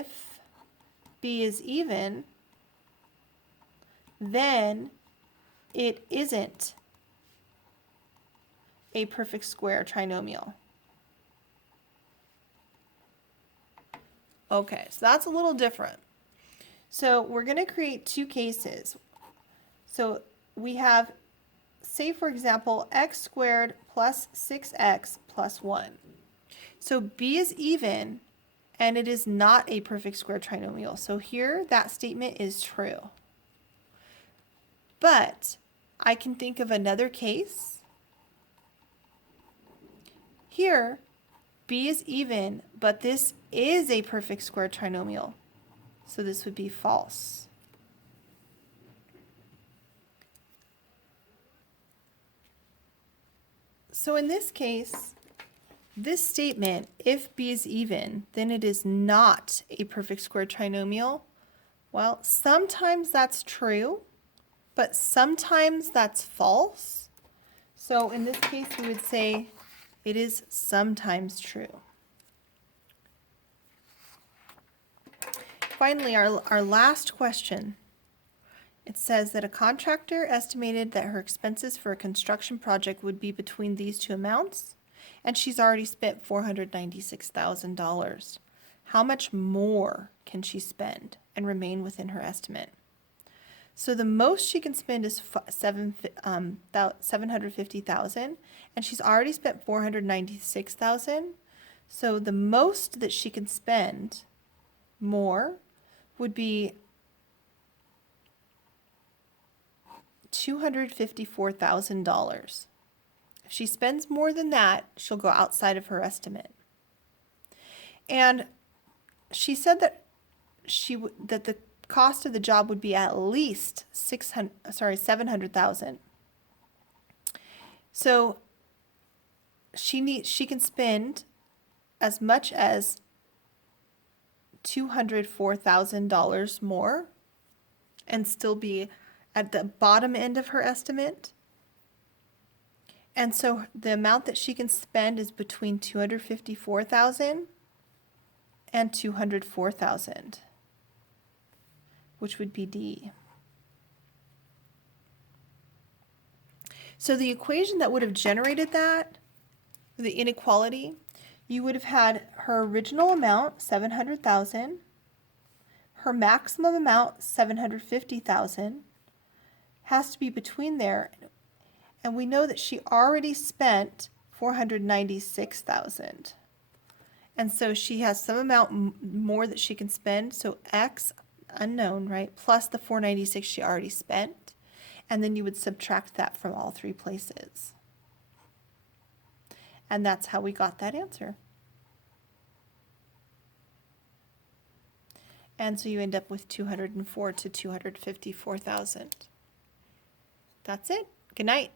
if b is even, then it isn't a perfect square trinomial. Okay, so that's a little different. So we're going to create two cases. So we have, say for example, x squared plus 6x plus 1. So b is even, and it is not a perfect square trinomial. So here that statement is true. But I can think of another case. Here, b is even, but this is a perfect square trinomial. So this would be false. So in this case, this statement, if b is even, then it is not a perfect square trinomial. Well, sometimes that's true, but sometimes that's false. So in this case, we would say it is sometimes true. Finally, our last question. It says that a contractor estimated that her expenses for a construction project would be between these two amounts, and she's already spent $496,000. How much more can she spend and remain within her estimate? So the most she can spend is $750,000, and she's already spent $496,000. So the most that she can spend more would be $254,000. If she spends more than that, she'll go outside of her estimate. And she said that that the cost of the job would be at least $700,000. So she can spend as much as $204,000 more and still be at the bottom end of her estimate. And so the amount that she can spend is between $254,000 and $204,000, which would be D. So the equation that would have generated that, the inequality, you would have had her original amount, $700,000, her maximum amount, $750,000, has to be between there, and we know that she already spent $496,000. And so she has some amount more that she can spend, so X, unknown, right, plus the $496 she already spent, and then you would subtract that from all three places. And that's how we got that answer. And so you end up with $204,000 to $254,000. That's it. Good night.